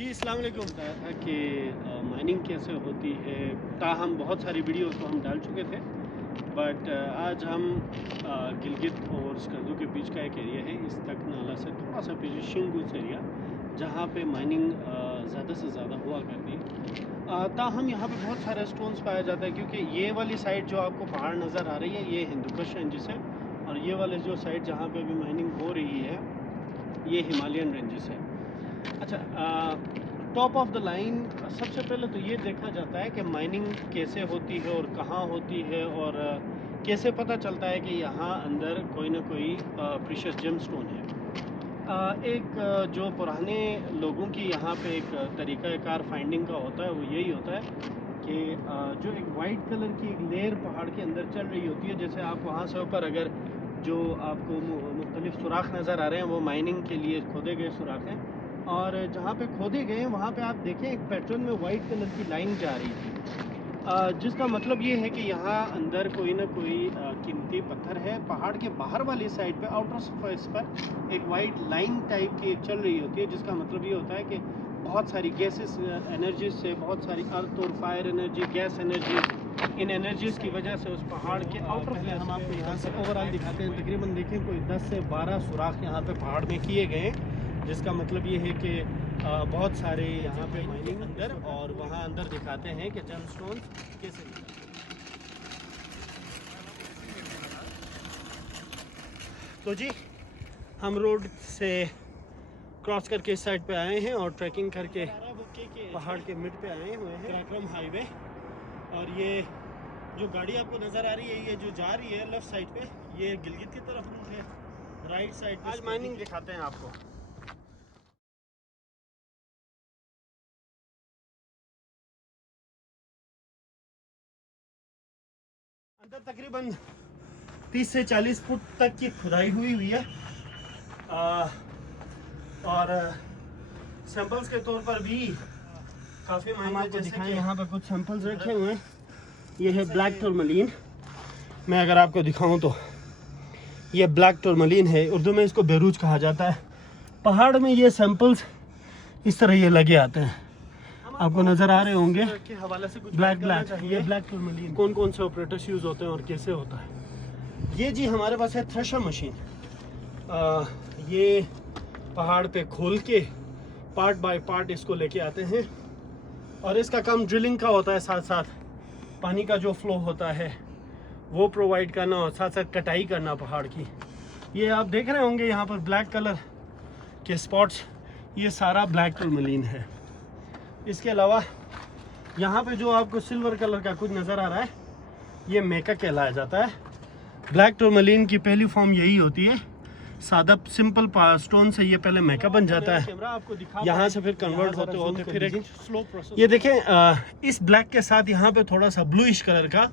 जी अस्सलाम वालेकुम। बताया था कि माइनिंग कैसे होती है, ताहम बहुत सारी वीडियोस तो हम डाल चुके थे, बट आज हम गिलगित और स्कर्दू के बीच का एक एरिया है, इस तक नाला से थोड़ा सा पीछे शिंगूस एरिया, जहाँ पे माइनिंग ज़्यादा से ज़्यादा हुआ करती है। ताहम यहाँ पे बहुत सारे स्टोन्स पाया जाता है, क्योंकि ये वाली साइड जो आपको पहाड़ नज़र आ रही है ये हिंदुकुश रेंजेस है, और ये वाले जो साइड जहाँ पे अभी माइनिंग हो रही है ये हिमालयन रेंजेस है। अच्छा, टॉप ऑफ द लाइन सबसे पहले तो ये देखा जाता है कि माइनिंग कैसे होती है और कहाँ होती है, और कैसे पता चलता है कि यहाँ अंदर कोई ना कोई प्रीशियस जेमस्टोन है। जो पुराने लोगों की यहाँ पे एक तरीक़ाकार फाइंडिंग का होता है वो यही होता है कि जो एक वाइट कलर की एक लेयर पहाड़ के अंदर चल रही होती है, जैसे आप वहाँ से ऊपर अगर जो आपको मुख्तलिफ सुराख नज़र आ रहे हैं वो माइनिंग के लिए खोदे गए सुराख हैं, और जहाँ पे खोदे गए वहाँ पे आप देखें एक पैटर्न में वाइट कलर की लाइन जा रही थी, जिसका मतलब ये है कि यहाँ अंदर कोई ना कोई कीमती पत्थर है। पहाड़ के बाहर वाली साइड पे आउटर सरफेस पर एक वाइट लाइन टाइप की चल रही होती है, जिसका मतलब ये होता है कि बहुत सारी गैसेस एनर्जीज से, बहुत सारी अर्थ और फायर एनर्जी, गैस एनर्जीज, इन एनर्जीज की वजह से उस पहाड़ के आउटर पहले हम आपको यहाँ से ओवरऑल दिखाते हैं। तकरीबन देखें कोई 10 से 12 सुराख यहाँ पे पहाड़ में किए गए हैं, जिसका मतलब ये है कि बहुत सारे यहाँ पे माइनिंग अंदर, और वहाँ अंदर दिखाते हैं कि जेमस्टोन कैसे मिलते हैं। तो जी हम रोड से क्रॉस करके इस साइड पे आए हैं और ट्रैकिंग करके पहाड़ के मिड पे आए हुए हैं, कराक्रम हाईवे। और ये जो गाड़ी आपको नज़र आ रही है ये जो जा रही है लेफ़्ट साइड पे, ये गिलगित की तरफ रूट है। राइट साइड आज माइनिंग दिखाते हैं आपको। अंदर तकरीबन 30 से 40 फुट तक की खुदाई हुई है, और सैंपल्स के तौर पर भी काफ़ी हम आपको दिखाएं। यहाँ पर कुछ सैंपल्स रखे हुए हैं। ये है ब्लैक टूरमलीन। मैं अगर आपको दिखाऊं तो ये ब्लैक टूरमलीन है, उर्दू में इसको बेरूज कहा जाता है। पहाड़ में ये सैंपल्स इस तरह ये लगे आते हैं, आपको नज़र आ रहे होंगे के हवाले से कुछ ब्लैक ये ब्लैक टूरमलीन कौन कौन से ऑपरेटर्स यूज़ होते हैं और कैसे होता है। ये जी हमारे पास है थ्रेशर मशीन। ये पहाड़ पे खोल के पार्ट बाय पार्ट इसको लेके आते हैं, और इसका काम ड्रिलिंग का होता है, साथ साथ पानी का जो फ्लो होता है वो प्रोवाइड करना, और साथ साथ कटाई करना पहाड़ की। ये आप देख रहे होंगे यहाँ पर ब्लैक कलर के स्पॉट्स, ये सारा ब्लैक टूरमलीन है। इसके अलावा यहाँ पे जो आपको सिल्वर कलर का कुछ नज़र आ रहा है ये मेका कहलाया जाता है। ब्लैक टूरमलीन की पहली फॉर्म यही होती है, सादा सिंपल स्टोन से ये पहले मेका बन जाता है, यहाँ से फिर कन्वर्ट होते होते फिर एक स्लो प्रोसेस। ये देखें इस ब्लैक के साथ यहाँ पे थोड़ा सा ब्लूइश कलर का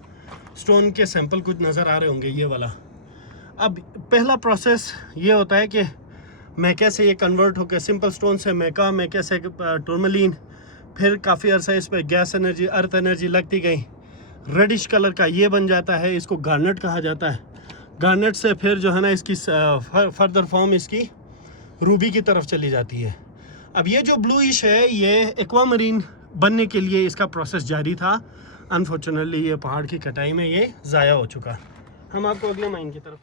स्टोन के सैंपल कुछ नज़र आ रहे होंगे, ये वाला। अब पहला प्रोसेस ये होता है कि मेका से ये कन्वर्ट होकर सिंपल स्टोन से मेका से टूरमलीन, फिर काफ़ी अर्सा इस पर गैस एनर्जी, अर्थ एनर्जी लगती गई, रेडिश कलर का ये बन जाता है, इसको गार्नेट कहा जाता है। गार्नेट से फिर जो है ना इसकी फर्दर फॉर्म इसकी रूबी की तरफ चली जाती है। अब ये जो ब्लूइश है ये एक्वामरीन बनने के लिए इसका प्रोसेस जारी था। अनफॉर्चुनेटली ये पहाड़ की कटाई में ये ज़ाया हो चुका। हम आपको अगले माइन की तरफ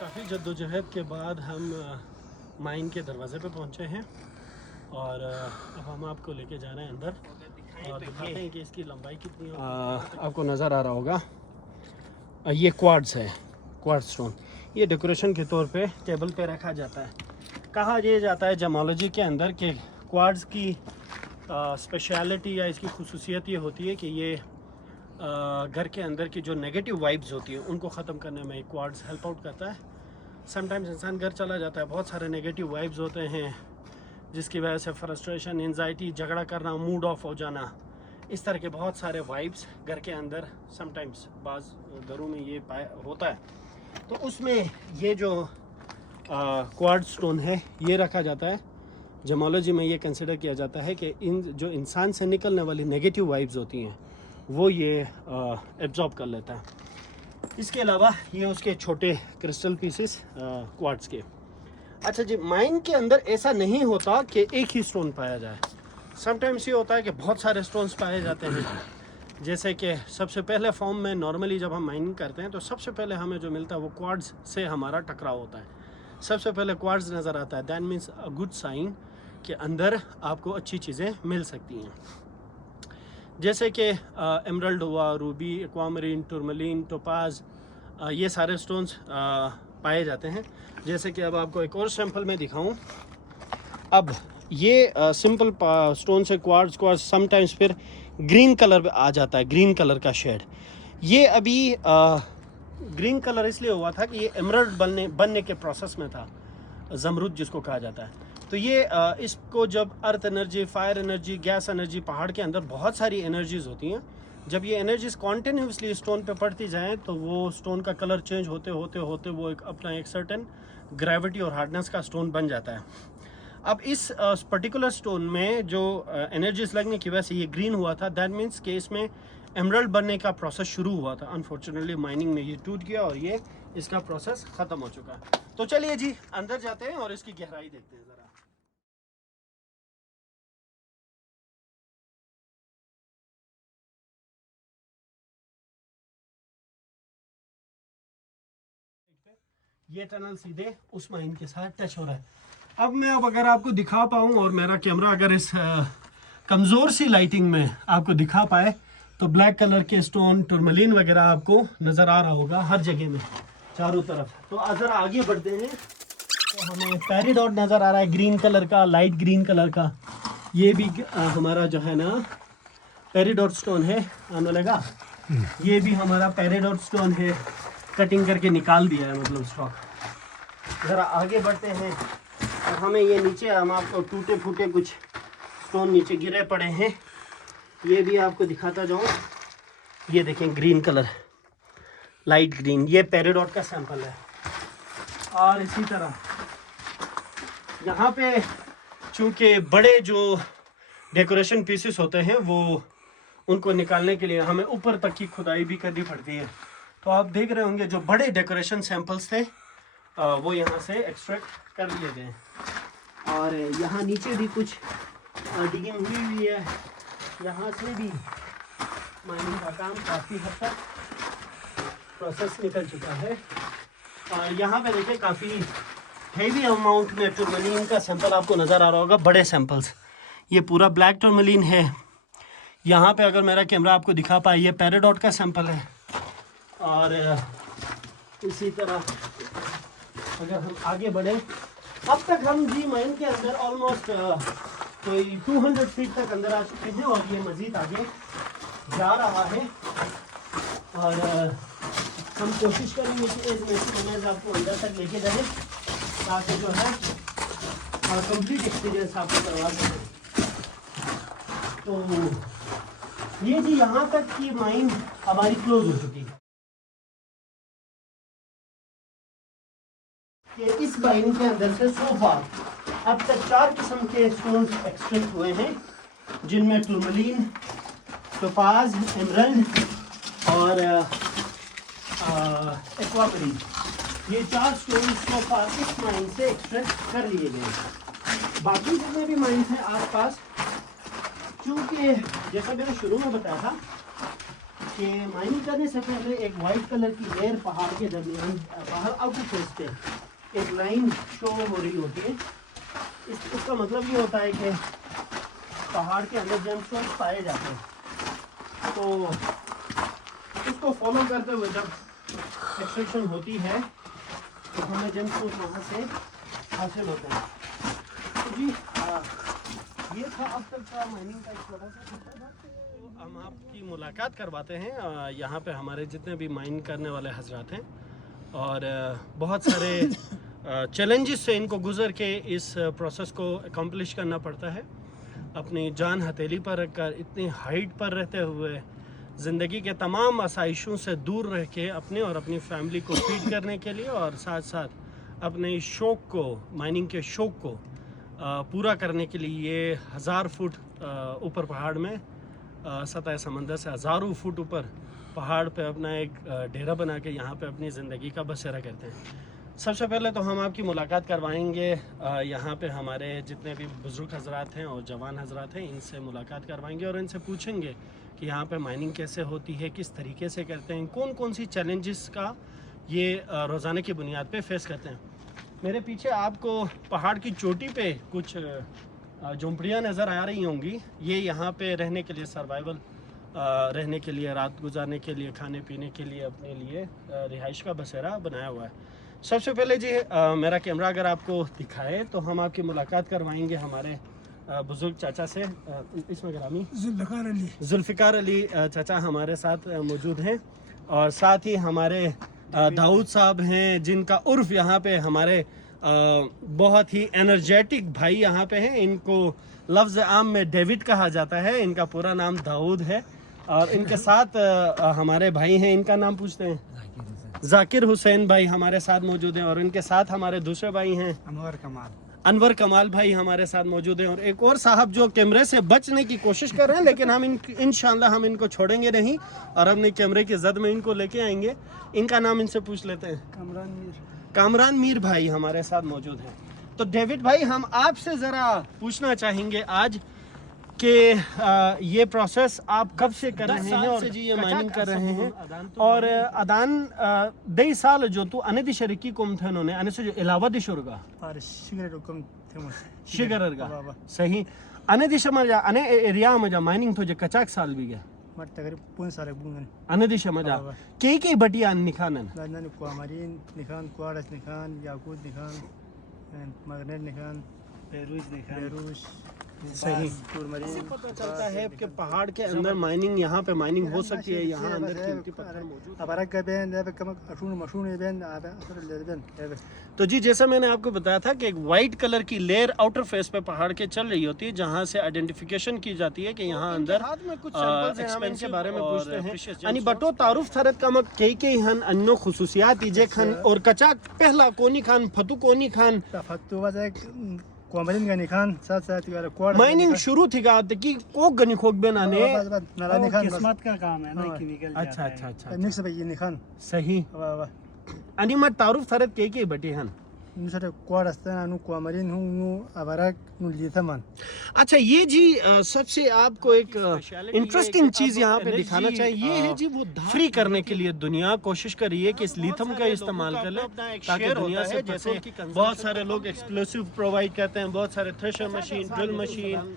काफ़ी जद्दोजहद के बाद हम माइन के दरवाजे पे पहुंचे हैं, और अब हम आपको लेके जा रहे हैं अंदर और दिखाते हैं कि इसकी लंबाई कितनी है। आपको नज़र आ रहा होगा ये क्वार्ट्स है, क्वार्ट्स स्टोन। ये डेकोरेशन के तौर पे टेबल पे रखा जाता है। कहा यह जाता है जमोलॉजी के अंदर कि क्वार्ट्स की स्पेशलिटी या इसकी खुसूसियत ये होती है कि ये घर के अंदर की जो नेगेटिव वाइब्स होती हैं उनको ख़त्म करने में क्वार्ट्स हेल्प आउट करता है। समटाइम्स इंसान घर चला जाता है, बहुत सारे नेगेटिव वाइब्स होते हैं जिसकी वजह से फ्रस्ट्रेशन, एंजाइटी, झगड़ा करना, मूड ऑफ हो जाना, इस तरह के बहुत सारे वाइब्स घर के अंदर समटाइम्स बाज़ घरों में ये होता है। तो उसमें ये जो क्वार्ट्ज स्टोन है ये रखा जाता है। जमोलॉजी में ये कंसिडर किया जाता है कि इन जो इंसान से निकलने वाली नेगेटिव वाइब्स होती हैं वो ये एब्जॉर्ब कर लेता है। इसके अलावा ये उसके छोटे क्रिस्टल पीसेस क्वार्ट्ज के। अच्छा जी, माइन के अंदर ऐसा नहीं होता कि एक ही स्टोन पाया जाए। समटाइम्स ये होता है कि बहुत सारे स्टोन्स पाए जाते हैं। जैसे कि सबसे पहले फॉर्म में नॉर्मली जब हम माइनिंग करते हैं तो सबसे पहले हमें जो मिलता है वो क्वार्ट्ज से हमारा टकराव होता है। सबसे पहले क्वार्ट्ज नज़र आता है, that means a good sign कि अंदर आपको अच्छी चीज़ें मिल सकती हैं। जैसे कि एमरल्ड हुआ, रूबी, एक्वामरीन, टूरमलीन, टोपाज, ये सारे स्टोन्स पाए जाते हैं। जैसे कि अब आपको एक और सैंपल में दिखाऊं। अब ये सिंपल स्टोन से क्वार्ट्ज समटाइम्स फिर ग्रीन कलर आ जाता है, ग्रीन कलर का शेड। ये अभी ग्रीन कलर इसलिए हुआ था कि ये एमरल्ड बनने के प्रोसेस में था, जमरूद जिसको कहा जाता है। तो ये इसको जब earth energy, fire energy, gas energy, पहाड़ के अंदर बहुत सारी एनर्जीज होती हैं, जब ये एनर्जीज कॉन्टिन्यूसली स्टोन पे पड़ती जाएँ तो वो स्टोन का कलर चेंज होते होते होते वो अपना एक सर्टेन ग्रेविटी और हार्डनेस का स्टोन बन जाता है। अब इस पर्टिकुलर स्टोन में जो एनर्जीज लगने की वजह से ये ग्रीन हुआ था, दैट मीन्स कि इसमें एमरल्ड बनने का प्रोसेस शुरू हुआ था। अनफॉर्चुनेटली माइनिंग में ये टूट गया और ये इसका प्रोसेस ख़त्म हो चुका है। तो चलिए जी अंदर जाते हैं और इसकी गहराई देखते हैं ज़रा। ये टनल सीधे उस माइन के साथ टच हो रहा है। अब अगर आपको दिखा पाऊँ और मेरा कैमरा अगर इस कमज़ोर सी लाइटिंग में आपको दिखा पाए तो ब्लैक कलर के स्टोन, टूरमलीन वगैरह आपको नज़र आ रहा होगा हर जगह में, चारों तरफ। तो ज़रा आगे बढ़ते हैं तो हमें पेरिडॉट नज़र आ रहा है, ग्रीन कलर का, लाइट ग्रीन कलर का। ये भी हमारा जो है ना पेरिडॉट स्टोन है, आने लगा। ये भी हमारा पेरिडॉट स्टोन है, कटिंग करके निकाल दिया है मतलब स्टॉक। ज़रा आगे बढ़ते हैं और हमें ये नीचे, हम आपको टूटे फूटे कुछ स्टोन नीचे गिरे पड़े हैं, ये भी आपको दिखाता जाऊँ। ये देखें ग्रीन कलर, लाइट ग्रीन, ये पेरिडॉट का सैंपल है। और इसी तरह यहाँ पे चूँकि बड़े जो डेकोरेशन पीसेस होते हैं वो उनको निकालने के लिए हमें ऊपर तक की खुदाई भी करनी पड़ती है। तो आप देख रहे होंगे जो बड़े डेकोरेशन सैंपल्स थे वो यहाँ से एक्सट्रैक्ट कर लिए गए। और यहाँ नीचे भी कुछ डिगिंग हुई है, यहाँ से भी माइनिंग का काम काफ़ी हद तक प्रोसेस निकल चुका है। और यहाँ पे देखिए काफ़ी हेवी अमाउंट में टूरमलीन का सैंपल आपको नज़र आ रहा होगा, बड़े सैंपल्स। ये पूरा ब्लैक टूरमलीन है। यहाँ पे अगर मेरा कैमरा आपको दिखा पाए, ये पेरिडॉट का सैंपल है। और इसी तरह अगर हम आगे बढ़े, अब तक हम जी माइन के अंदर ऑलमोस्ट कोई 200 फीट तक अंदर आ चुके हैं और ये मज़ीद आगे जा रहा है। और हम कोशिश करेंगे कि एक मैसेज आपको अंदर तक लेके जाए ताकि जो है कंप्लीट एक्सपीरियंस आपको करवा सकें। तो ये जी यहाँ तक की माइन हमारी क्लोज हो चुकी है। कि इस माइन के अंदर से सो फार अब तक 4 किस्म के स्टोन्स एक्सट्रैक्ट हुए हैं, जिनमें टूरमलीन, टोपाज, एमरल्ड और एक्वामरीन, ये 4 स्टोन्स सो फार इस माइन से एक्सट्रैक्ट कर लिए गए। बाकी जितने भी माइंस हैं आसपास, चूँकि जैसा मैंने शुरू में बताया था कि माइनिंग करने से पहले एक वाइट कलर की लेयर पहाड़ के दरमियान, बाहर आउटर फेस पे एक लाइन शो हो रही होती है। इसका मतलब ये होता है कि पहाड़ के अंदर जेमस्टोन्स पाए जाते हैं। तो उसको फॉलो करते हुए जब एक्सट्रैक्शन होती है तो हमें जेमस्टोन्स वहाँ से हासिल होते हैं। तो जी ये था अब तक का माइनिंग का एक छोटा सा सफर। हम आपकी मुलाकात करवाते हैं यहाँ पे हमारे जितने भी माइन करने वाले हजरात हैं, और बहुत सारे चैलेंजेस से इनको गुजर के इस प्रोसेस को अकम्प्लिश करना पड़ता है। अपनी जान हथेली पर रखकर, इतनी हाइट पर रहते हुए, ज़िंदगी के तमाम आसाइशों से दूर रह के अपने और अपनी फैमिली को फीड करने के लिए, और साथ साथ अपने शौक़ को, माइनिंग के शौक़ को पूरा करने के लिए ये 1000 फुट ऊपर पहाड़ में, सतह समंदर से हज़ारों फुट ऊपर पहाड़ पे अपना एक डेरा बना के यहाँ पे अपनी ज़िंदगी का बसेरा करते हैं। सबसे पहले तो हम आपकी मुलाकात करवाएंगे यहाँ पे हमारे जितने भी बुज़ुर्ग हजरात हैं और जवान हजरात हैं, इनसे मुलाकात करवाएंगे और इनसे पूछेंगे कि यहाँ पे माइनिंग कैसे होती है, किस तरीके से करते हैं, कौन कौन सी चैलेंजेस का ये रोज़ाना की बुनियाद पे फेस करते हैं। मेरे पीछे आपको पहाड़ की चोटी पे कुछ झोंपड़ियाँ नज़र आ रही होंगी। ये यहाँ पे रहने के लिए सर्वाइवल रहने के लिए, रात गुजारने के लिए, खाने पीने के लिए, अपने लिए रिहाइश का बसेरा बनाया हुआ है। सबसे पहले जी मेरा कैमरा अगर आपको दिखाए तो हम आपकी मुलाकात करवाएंगे हमारे बुज़ुर्ग चाचा से। इसमें ग्रामी जुल्फ़िकार अली चाचा हमारे साथ मौजूद हैं और साथ ही हमारे दाऊद साहब हैं, जिनका उर्फ यहाँ पे हमारे बहुत ही एनर्जेटिक भाई यहाँ पे हैं। इनको लफ्ज़ आम में डेविड कहा जाता है, इनका पूरा नाम दाऊद है। और इनके साथ हमारे भाई हैं, इनका नाम पूछते हैं, जाकिर हुसैन भाई हमारे साथ मौजूद हैं। और इनके साथ हमारे दूसरे भाई हैं अनवर कमाल भाई हमारे साथ मौजूद हैं। और एक और साहब जो कैमरे से बचने की कोशिश कर रहे हैं, लेकिन हम इंशाल्लाह हम इनको छोड़ेंगे नहीं और अपने कैमरे की जद में इनको लेके आएंगे। इनका नाम इनसे पूछ लेते हैं। कामरान मीर भाई हमारे साथ मौजूद हैं। तो डेविड भाई, हम आपसे ज़रा पूछना चाहेंगे आज कि ये प्रोसेस आप कब से कर रहे हैं और जी ये माइनिंग कर रहे हैं। और अदान 2 साल जो तो अने दी शरीकी कुम थे उन्होंने अने से जो इलावा दी शुरगा शिगरगा सही अने दी शमजा अने एरिया में जा माइनिंग तो जो कचाक साल भी गया अने दी शमजा के बटिया निखानन सही पता चलता है कि पहाड़ के अंदर माइनिंग, यहाँ पे माइनिंग हो सकती है। यहाँ अंदर कीमती पत्थर मौजूद है। तो जी जैसा मैंने आपको बताया था कि एक वाइट कलर की लेयर आउटर फेस पे पहाड़ के चल रही होती है, जहाँ से आइडेंटिफिकेशन की जाती है कि यहाँ अंदर एक्सपेंस के बारे में पूछते हैं। अनि बटो तारुफ थरत का मक कई हन अन्नो खुसूसियात इजे खन और कचाक पहला कोनी खान फतु कोनी खान माइनिंग शुरू थी का कि कोक गनी खोक बनाने किस्मत का काम है ना केमिकल। अच्छा अच्छा अच्छा मिक्स भाई निखान सही अनि मत तारुफ थरत के बटे हन नुसरे क्वारस्ता नु क्वामरिन हूं अबरक नु लिथमन। अच्छा ये जी सबसे आपको एक इंटरेस्टिंग चीज यहाँ पे दिखाना चाहिए, ये है जी वो फ्री करने के लिए दुनिया कोशिश कर रही है कि इस लिथियम का इस्तेमाल कर ले, ताकि दुनिया से जैसे बहुत सारे लोग एक्सप्लोसिव प्रोवाइड करते हैं, बहुत सारे थ्रेशर मशीन, ड्रिल मशीन,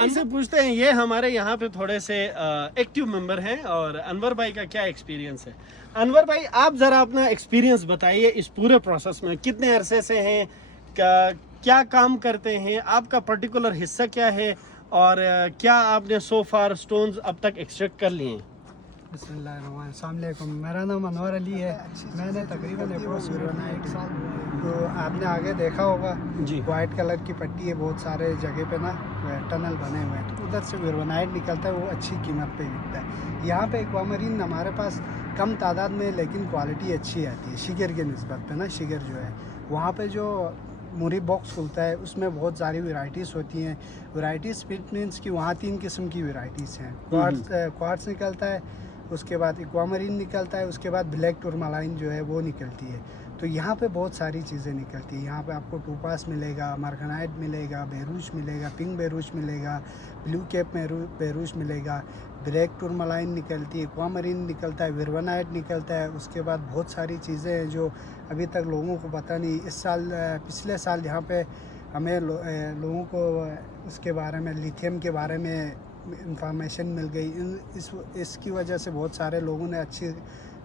इनसे पूछते हैं। ये हमारे यहाँ पे थोड़े से एक्टिव मेंबर हैं और अनवर भाई का क्या एक्सपीरियंस है। अनवर भाई आप ज़रा अपना एक्सपीरियंस बताइए इस पूरे प्रोसेस में, कितने अरसे से हैं, क्या काम करते हैं, आपका पर्टिकुलर हिस्सा क्या है और क्या आपने सो फार स्टोन्स अब तक एक्सट्रैक्ट कर लिए हैं। अस्सलामुअलैकुम, मेरा नाम अनवर अली है। मैंने तकरीबन एक साल तो आपने आगे देखा होगा जी, वाइट कलर की पट्टी है, बहुत सारे जगह पे ना टनल बने हुए हैं, तो उधर से विरवनाइट निकलता है, वो अच्छी कीमत पे बिकता है। यहाँ पे एक्वामरीन हमारे पास कम तादाद में लेकिन क्वालिटी अच्छी आती है शिगर के निस्बत पे ना। शिगर जो है वहाँ पे जो मुरी बॉक्स खुलता है उसमें बहुत सारी वैरायटीज़ होती हैं। वैरायटीज़ स्पिट मीन्स कि वहाँ 3 किस्म की वैरायटीज़ हैं। क्वार्ट्स निकलता है, उसके बाद एक्वामरीन निकलता है, उसके बाद ब्लैक टूरमालाइन जो है वो निकलती है। तो यहाँ पे बहुत सारी चीज़ें निकलती हैं। यहाँ पे आपको टोपास मिलेगा, मार्गनाइट मिलेगा, बेरूज मिलेगा, पिंक बेरूज मिलेगा, ब्लू कैप बेरूज मिलेगा, ब्लैक टूरमालाइन निकलती है, एक्वामरीन निकलता है, विरवनाइट निकलता है। उसके बाद बहुत सारी चीज़ें हैं जो अभी तक लोगों को पता नहीं। इस साल पिछले साल यहाँ पे हमें लोगों को उसके बारे में, लिथियम के बारे में इंफॉर्मेशन मिल गई। इसकी वजह से बहुत सारे लोगों ने अच्छी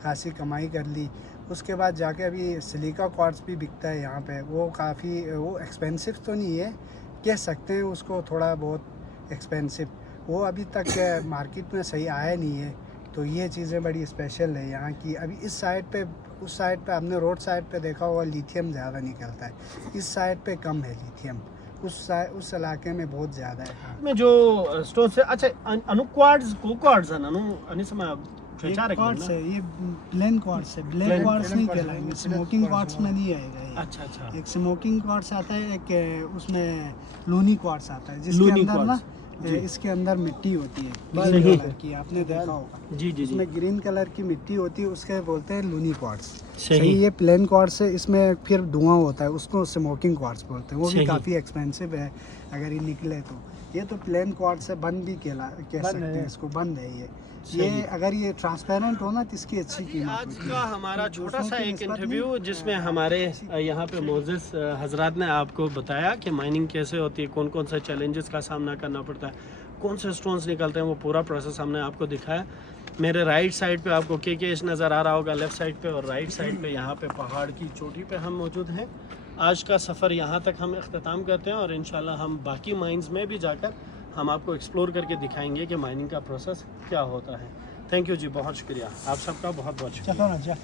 खासी कमाई कर ली। उसके बाद जाके अभी सिलिका क्वार्ट्स भी बिकता है यहाँ पे। वो काफ़ी वो एक्सपेंसिव तो नहीं है, कह सकते हैं उसको थोड़ा बहुत एक्सपेंसिव, वो अभी तक मार्केट में सही आया नहीं है। तो ये चीज़ें बड़ी स्पेशल है यहाँ की। अभी इस साइड पे, उस साइड पे हमने रोड साइड पे देखा होगा लिथियम ज़्यादा निकलता है, इस साइड पे कम है लिथियम। उस इलाके में बहुत ज़्यादा है। में जो स्टोन से अच्छा अनु क्वार्ट्ज को क्वार्ट्ज अनु अनिसमा ये फेचारक क्वार्ट्ज है, ये प्लेन क्वार्ट्ज है, ब्लैक Plain- क्वार्ट्ज नहीं कहलाएंगे, स्मोकिंग क्वार्ट्ज में नहीं आएगा ये। अच्छा अच्छा एक स्मोकिंग क्वार्ट्ज आता है, एक उसमें लूनी क्वार्ट्ज आता है, जिसके लूनी अंदर ना क्वार्ट्ज, जी। इसके अंदर मिट्टी होती है सही। ग्रीन कलर की, आपने देखा होगा। जी जी जी इसमें ग्रीन कलर की मिट्टी होती है, उसके बोलते हैं लूनी क्वार्ट्ज। सही। सही, ये प्लेन क्वार्ट्ज है, इसमें फिर धुआं होता है, उसको स्मोकिंग क्वार्ट्ज बोलते हैं। वो भी सही। काफ़ी एक्सपेंसिव है अगर ये निकले तो। ये तो प्लेन क्वार्ट्ज से बंद भी कह सकते हैं इसको, बंद है ये। सही। ये अगर ये ट्रांसपेरेंट हो ना तो इसकी अच्छी कीमत आज होती का है। हमारा छोटा दूसरों सा की एक निस्बत इंटरव्यू में, जिसमें हमारे यहाँ पे मोजेस हजरात ने आपको बताया कि माइनिंग कैसे होती है, कौन कौन से चैलेंजेस का सामना करना पड़ता है, कौन से स्टोन्स निकलते हैं, वो पूरा प्रोसेस हमने आपको दिखाया। मेरे राइट साइड पे आपको KKH नज़र आ रहा होगा, लेफ़्ट साइड पे, और राइट साइड पे यहाँ पे पहाड़ की चोटी पे हम मौजूद हैं। आज का सफ़र यहाँ तक हम अख्ताम करते हैं और इंशाल्लाह हम बाकी माइंस में भी जाकर हम आपको एक्सप्लोर करके दिखाएंगे कि माइनिंग का प्रोसेस क्या होता है। थैंक यू जी, बहुत शुक्रिया आप सबका, बहुत बहुत शुक्रिया। चलो ना जा।